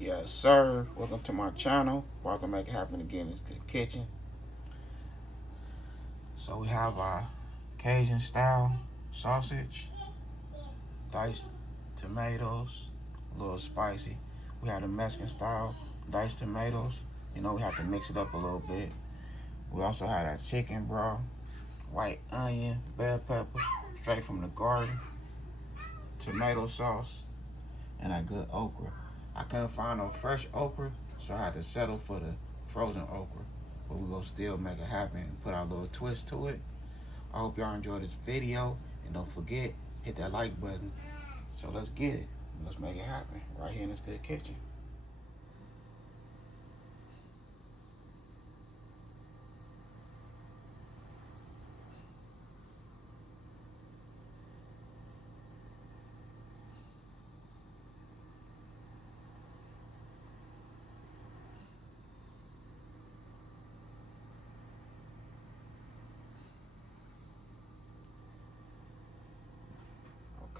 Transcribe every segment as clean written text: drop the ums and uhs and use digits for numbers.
Yes, sir. Welcome to my channel. About to make it happen again. It's Good Kitchen. So we have our Cajun style sausage, diced tomatoes, a little spicy. We have the Mexican style diced tomatoes. You know, we have to mix it up a little bit. We also have that chicken broth, white onion, bell pepper, straight from the garden, tomato sauce, and a good okra. I couldn't find no fresh okra, so I had to settle for the frozen okra. But we're gonna still make it happen and put our little twist to it. I hope y'all enjoyed this video, and don't forget, hit that like button. So let's get it. Let's make it happen right here in this Good Kitchen.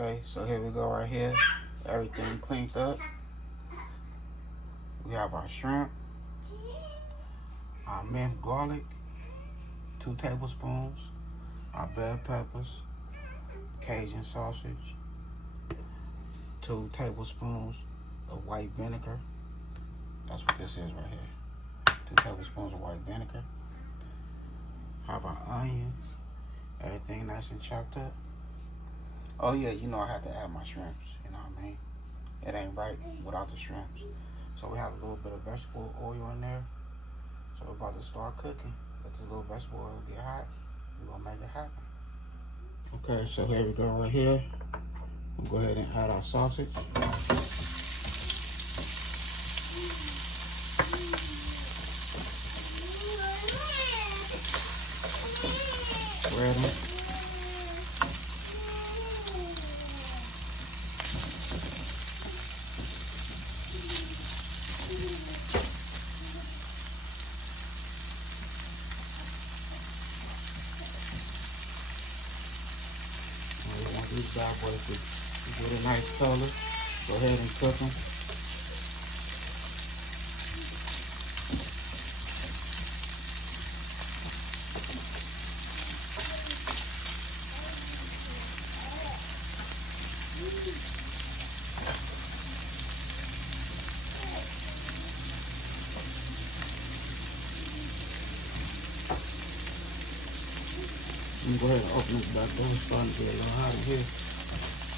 Okay, so here we go right here. Everything cleaned up. We have our shrimp, our minced garlic, 2 tablespoons, our bell peppers, Cajun sausage, 2 tablespoons of white vinegar. That's what this is right here. 2 tablespoons of white vinegar. Have our onions, everything nice and chopped up. Oh yeah, you know I had to add my shrimps, you know what I mean? It ain't right without the shrimps. So we have a little bit of vegetable oil in there. So we're about to start cooking. Let this little vegetable oil get hot. We're gonna make it happen. Okay, so here we go right here. We'll go ahead and add our sausage. Spread them. These bad boys to get a nice color. Go ahead and cook them. I'm gonna go ahead and open this back door. It's starting to get a little hot in here.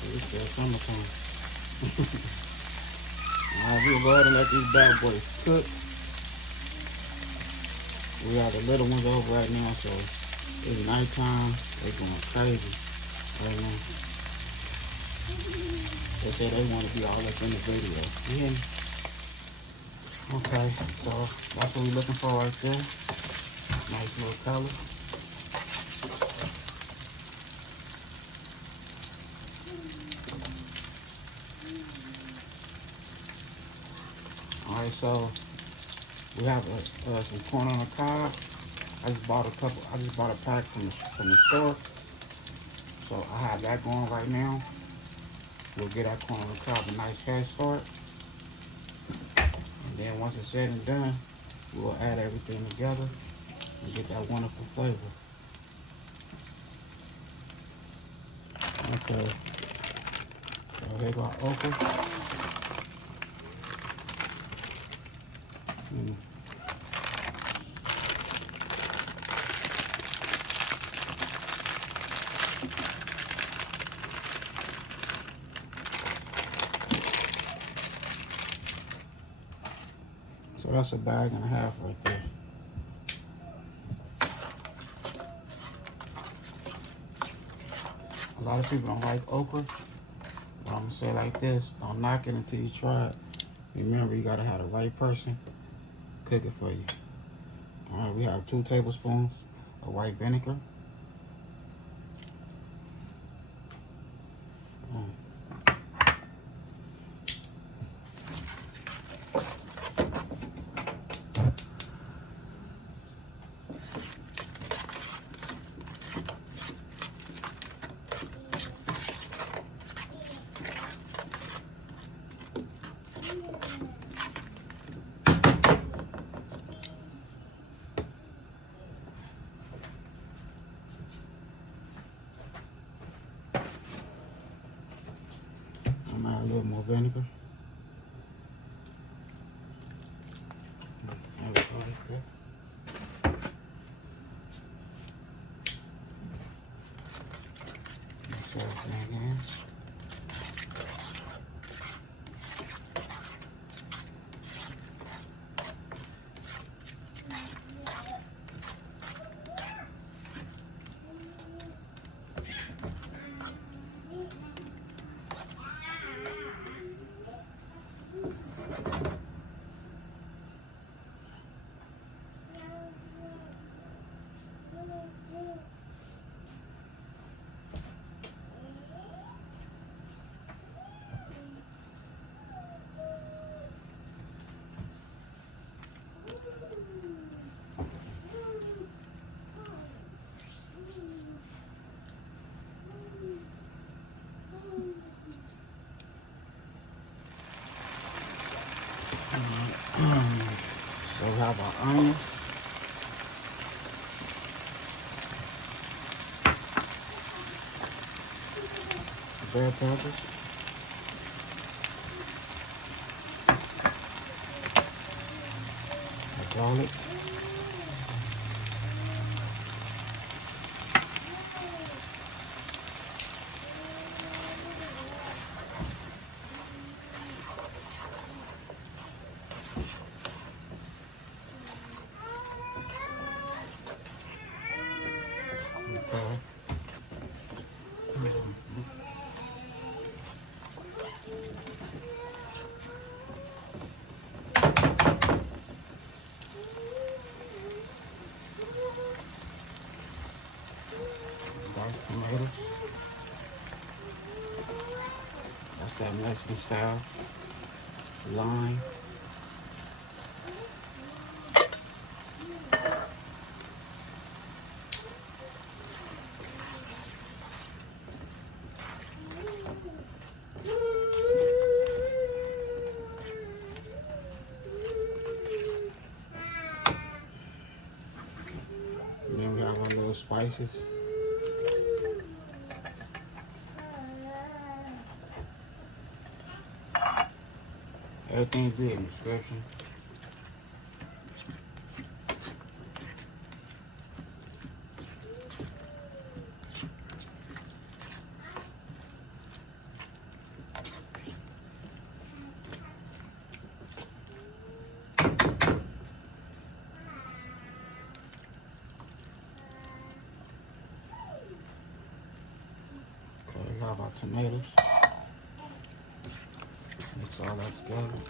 It's still summertime. Alright, we'll go ahead and let these bad boys cook. We have the little ones over right now, so it's nighttime. They're going crazy right now. They say they want to be all up in the video. You hear me? Okay, so that's what we're looking for right there. Nice little color. Alright, so we have some corn on the cob. I just bought a pack from the store. So I have that going right now. We'll get our corn on the cob a nice head start. And then once it's said and done, we'll add everything together and get that wonderful flavor. Okay. So here go our okra. So that's a bag and a half right there. A lot of people don't like okra, but I'm gonna say it like this: don't knock it until you try it. Remember, you gotta have the right person cook it for you. All right, we have 2 tablespoons of white vinegar. vinegar. Mix everything in. So we have our onions. Bell peppers. The garlic. Tomatoes. That's that Mexican style. Lime. And then we have our little spices. Everything's good in the description. Okay, we have our tomatoes. Mix all that together.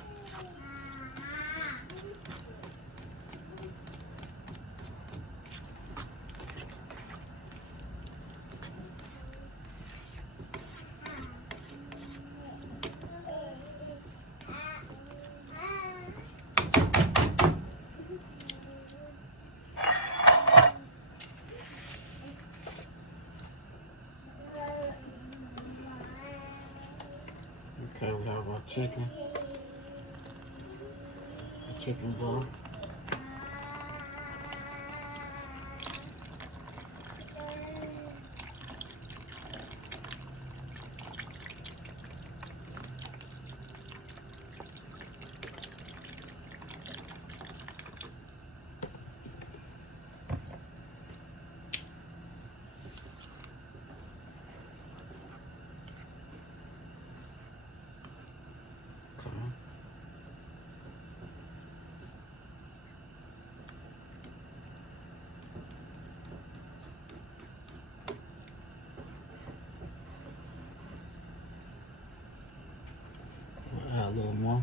Okay, we have our chicken. The chicken broth. Add a little more.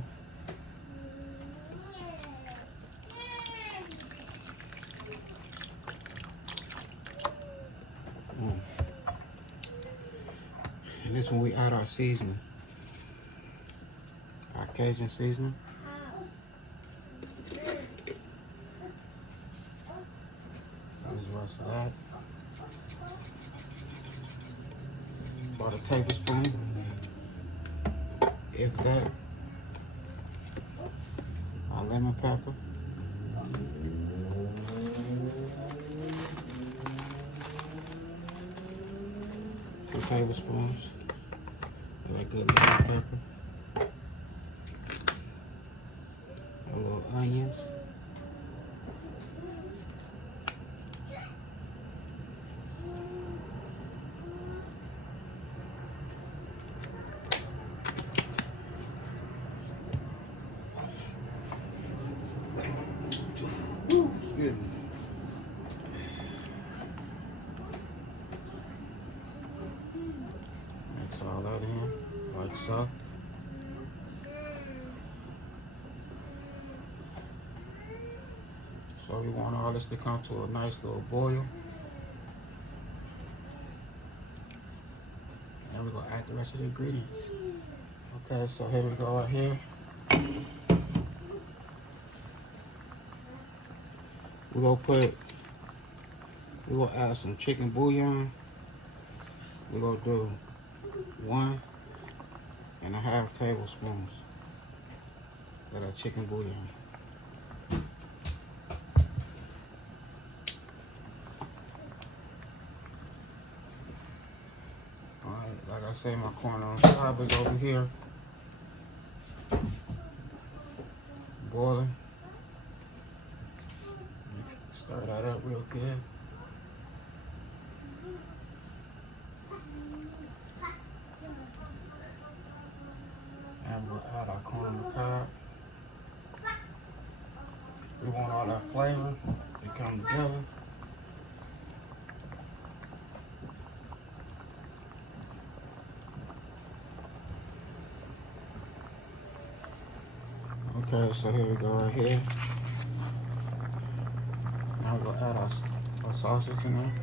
And this one we add our seasoning. Our Cajun seasoning. This is what's that. About a tablespoon. If that. Our lemon pepper. 2 tablespoons. Like good lemon pepper. So we want all this to come to a nice little boil. And we're gonna add the rest of the ingredients. Okay, so here we go right here. We're gonna add some chicken bouillon. We're gonna do 1.5 tablespoons of that chicken bouillon. Alright, like I say, my corn on the cob is over here boiling. Stir that up real good. And we'll add our corn on the cob. We want all that flavor to come together. Okay, so here we go right here. Now we're gonna add our sausage in there.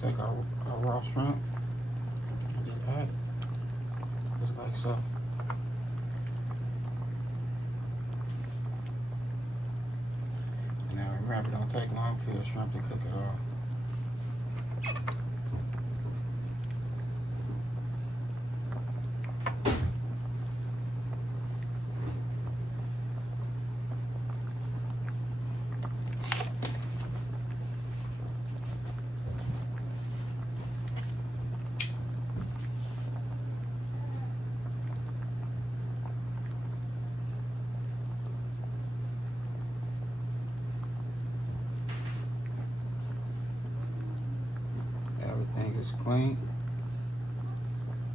Take our raw shrimp and just add it, just like so. And now remember, it don't take long for your shrimp to cook it all. Everything is clean,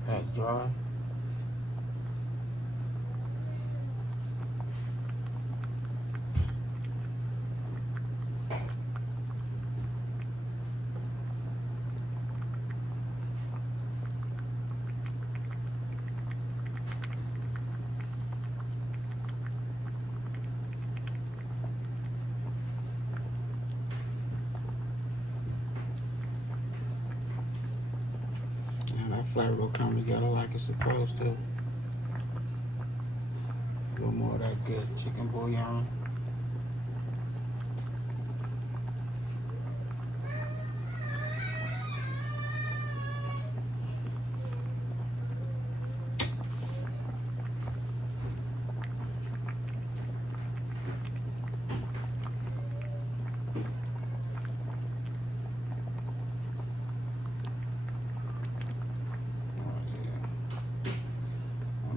pat dry. Flavor will come together like it's supposed to. A little more of that good chicken bouillon.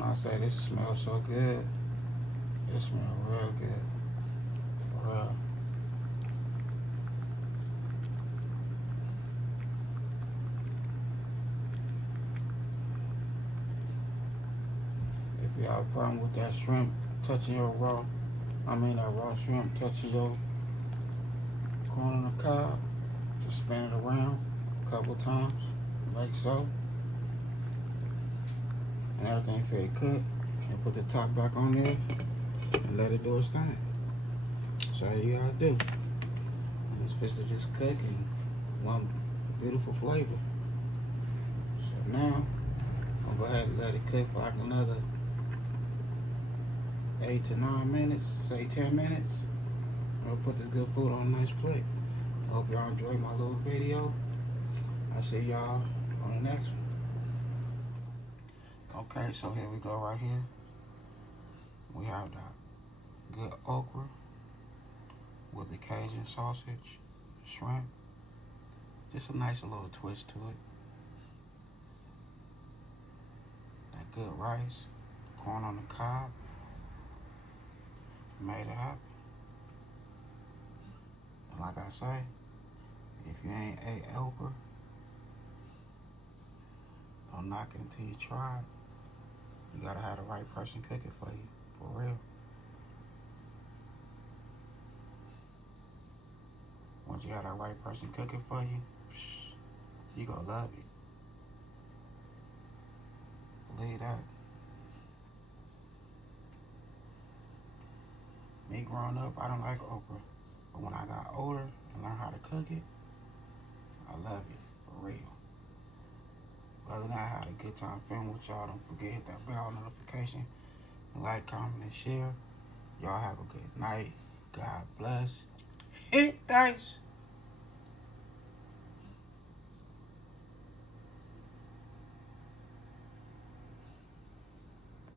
I say this smells so good. It smells real good. For real. If you have a problem with that shrimp touching your that raw shrimp touching your corn on the cob, just spin it around a couple times, like so. And everything fair cooked, and put the top back on there and let it do its thing. So all you gotta do. And this fish will just cook in one beautiful flavor. So now I'm gonna go ahead and let it cook for like another 8 to 9 minutes, say 10 minutes. I'm gonna put this good food on a nice plate. I hope y'all enjoyed my little video. I'll see y'all on the next one. Okay, so here we go right here. We have that good okra with the Cajun sausage, shrimp. Just a nice little twist to it. That good rice, corn on the cob, made it happen. And like I say, if you ain't ate okra, don't knock it until you try it. You gotta have the right person cook it for you, for real. Once you have that right person cook it for you, you gonna love it. Believe that. Me growing up, I don't like okra. But when I got older and learned how to cook it, I love it, for real. Other than that, I had a good time filming with y'all. Don't forget to hit that bell notification. Like, comment, and share. Y'all have a good night. God bless. Hit dice.